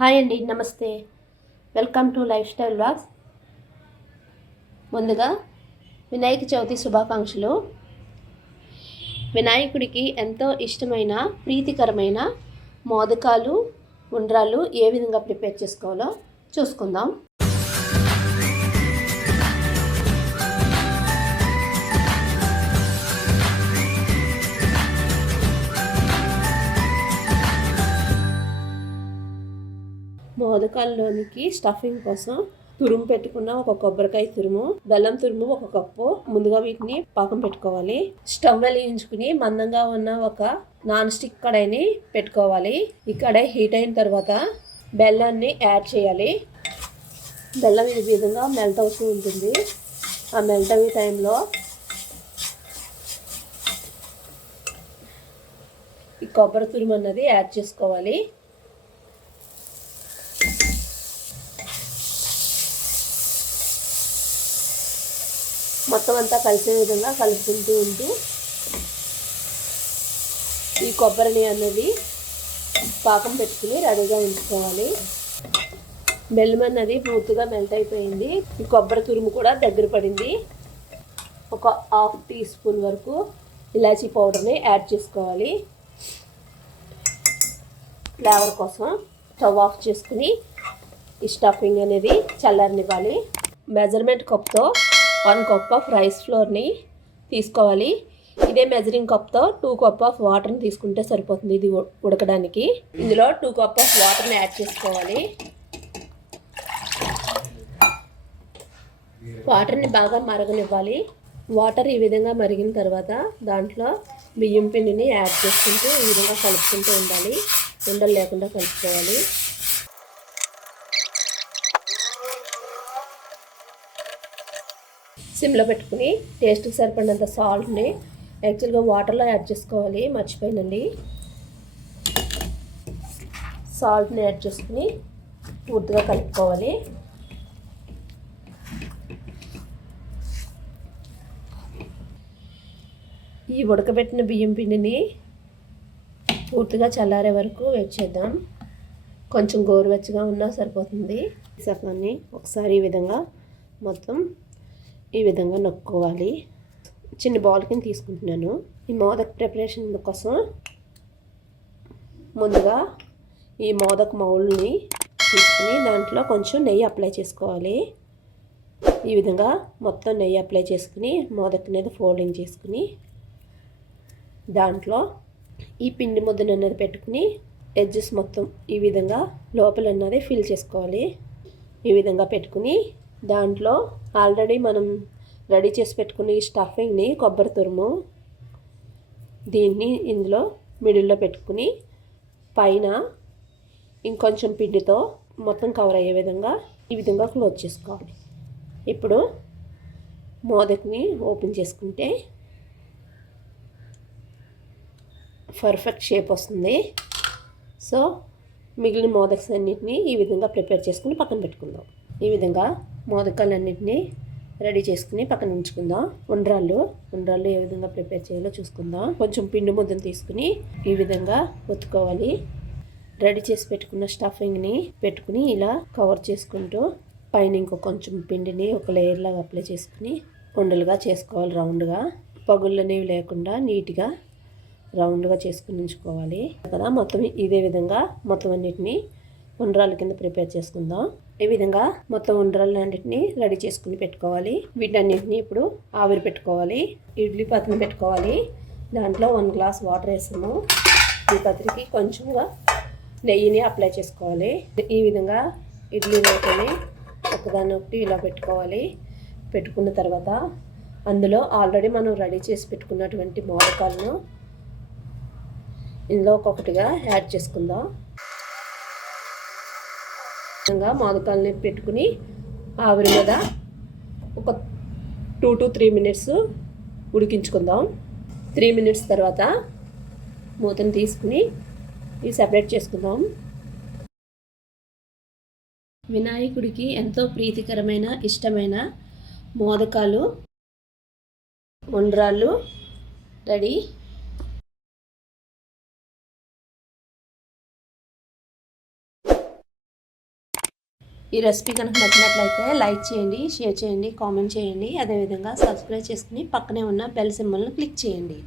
Hi అండి, నమస్తే. Welcome to life style vlogs. ముందుగా వినాయక చవితి శుభాకాంక్షలు. వినాయకుడికి ఎంతో ఇష్టమైన ప్రీతికరమైన మోదకాలు, ఉండ్రాళ్ళు ఏ విధంగా ప్రిపేర్ చేసుకోవాలో చూసుకుందాం. మోదకాల్లోనికి స్టఫింగ్ కోసం తురుము పెట్టుకున్న ఒక కొబ్బరికాయ తురుము, బెల్లం తురుము ఒక కప్పు. ముందుగా వీటిని పాకం పెట్టుకోవాలి. స్టవ్ వెలిగించుకుని మందంగా ఉన్న ఒక నాన్ స్టిక్ కడాయిని పెట్టుకోవాలి. ఈ కడాయి హీట్ అయిన తర్వాత బెల్లాన్ని యాడ్ చేయాలి. బెల్లం ఈ విధంగా మెల్ట్ అవుతూ ఉంటుంది. ఆ మెల్ట్ అయ్యే టైంలో ఈ కొబ్బరి తురుము అన్నది యాడ్ చేసుకోవాలి. మొత్తం అంతా కలిసే విధంగా కలుపుకుంటూ ఉంటూ ఈ కొబ్బరిని అన్నది పాకం పెట్టుకుని రెడీగా ఉంచుకోవాలి. బెల్లం అన్నది పూర్తిగా మెల్ట్ అయిపోయింది. ఈ కొబ్బరి తురుము కూడా దగ్గర పడింది. ఒక 1/2 టీ స్పూన్ వరకు ఇలాచీ పౌడర్ని యాడ్ చేసుకోవాలి. ఫ్లేవర్ కోసం స్టవ్ ఆఫ్ చేసుకుని ఈ స్టఫింగ్ అనేది చల్లారనివ్వాలి. మెజర్మెంట్ కప్తో 1 కప్ ఆఫ్ రైస్ ఫ్లోర్ని తీసుకోవాలి. ఇదే మెజరింగ్ కప్తో 2 కప్ ఆఫ్ వాటర్ని తీసుకుంటే సరిపోతుంది ఇది ఉడకడానికి. ఇందులో 2 కప్ ఆఫ్ వాటర్ని యాడ్ చేసుకోవాలి. వాటర్ని బాగా మరగనివ్వాలి. వాటర్ ఈ విధంగా మరిగిన తర్వాత దాంట్లో బియ్యం పిండిని యాడ్ చేసుకుంటూ ఈ విధంగా కలుపుకుంటూ ఉండాలి. ఉండలు లేకుండా కలుపుకోవాలి. సిమ్లో పెట్టుకుని టేస్ట్కి సరిపడినంత సాల్ట్ని యాక్చువల్గా వాటర్లో యాడ్ చేసుకోవాలి, మర్చిపోయినండి. సాల్ట్ని యాడ్ చేసుకుని పూర్తిగా కలుపుకోవాలి. ఈ ఉడకబెట్టిన బియ్యం పిండిని పూర్తిగా చల్లారే వరకు వెయిట్ చేద్దాం. కొంచెం గోరువెచ్చగా ఉన్నా సరిపోతుంది. సఫాన్ని ఒకసారి ఈ విధంగా మొత్తం ఈ విధంగా నొక్కోవాలి. చిన్న బౌల్ కింద తీసుకుంటున్నాను. ఈ మోదక్ ప్రిపరేషన్ కోసం ముందుగా ఈ మోదక్ మౌల్ని తీసుకుని దాంట్లో కొంచెం నెయ్యి అప్లై చేసుకోవాలి. ఈ విధంగా మొత్తం నెయ్యి అప్లై చేసుకుని మోదక్ అనేది ఫోల్డింగ్ చేసుకుని దాంట్లో ఈ పిండి ముద్దను అన్నది పెట్టుకుని ఎడ్జెస్ మొత్తం ఈ విధంగా లోపల అన్నది ఫిల్ చేసుకోవాలి. ఈ విధంగా పెట్టుకుని దాంట్లో ఆల్రెడీ మనం రెడీ చేసి పెట్టుకుని ఈ స్టఫింగ్ని కొబ్బరి తురుము దీన్ని ఇందులో మిడిల్లో పెట్టుకుని పైన ఇంకొంచెం పిండితో మొత్తం కవర్ అయ్యే విధంగా ఈ విధంగా క్లోజ్ చేసుకోవాలి. ఇప్పుడు మోదక్ని ఓపెన్ చేసుకుంటే పర్ఫెక్ట్ షేప్ వస్తుంది. సో మిగిలిన మోదక్స్ అన్నిటినీ ఈ విధంగా ప్రిపేర్ చేసుకుని పక్కన పెట్టుకుందాం. ఈ విధంగా మోదకాలన్నింటినీ రెడీ చేసుకుని పక్కన ఉంచుకుందాం. ఉండ్రాళ్ళు ఏ విధంగా ప్రిపేర్ చేయాలో చూసుకుందాం. కొంచెం పిండి ముద్దను తీసుకుని ఈ విధంగా ఒత్తుకోవాలి. రెడీ చేసి పెట్టుకున్న స్టఫింగ్ని పెట్టుకుని ఇలా కవర్ చేసుకుంటూ పైన ఇంకో కొంచెం పిండిని ఒక లేయర్ లాగా అప్లై చేసుకుని ఉండలుగా చేసుకోవాలి. రౌండ్గా పగుళ్ళు అనేవి లేకుండా నీట్గా రౌండ్గా చేసుకుని ఉంచుకోవాలి కదా. మొత్తం ఇదే విధంగా మొత్తం అన్నిటినీ ఉండ్రాళ్ళ కింద ప్రిపేర్ చేసుకుందాం. ఈ విధంగా మొత్తం ఉండ్రాళ్ళన్నింటినీ రెడీ చేసుకుని పెట్టుకోవాలి. వీటన్నింటినీ ఇప్పుడు ఆవిరి పెట్టుకోవాలి. ఇడ్లీ పాత్రని పెట్టుకోవాలి. దాంట్లో 1 గ్లాస్ వాటర్ వేసాము. ఈ పాత్రకి కొంచెంగా నెయ్యిని అప్లై చేసుకోవాలి. ఈ విధంగా ఇడ్లీ రేకుని ఒకదాన్ని ఒకటి ఇలా పెట్టుకోవాలి. పెట్టుకున్న తర్వాత అందులో ఆల్రెడీ మనం రెడీ చేసి పెట్టుకున్నటువంటి మోదకాలను ఇందులో ఒక్కొక్కటిగా యాడ్ చేసుకుందాం. మోదకాలని పెట్టుకుని ఆవిరి మీద ఒక 2 to 3 మినిట్స్ ఉడికించుకుందాం. 3 మినిట్స్ తర్వాత మూతను తీసుకుని ఇవి సెపరేట్ చేసుకుందాం. వినాయకుడికి ఎంతో ప్రీతికరమైన ఇష్టమైన మోదకాలు, ఉండ్రాళ్ళు రెడీ. ఈ రెసిపీ కనుక నచ్చినట్లయితే లైక్ చేయండి, షేర్ చేయండి, కామెంట్ చేయండి. అదేవిధంగా సబ్స్క్రైబ్ చేసుకుని పక్కనే ఉన్న బెల్ సింబల్ను క్లిక్ చేయండి.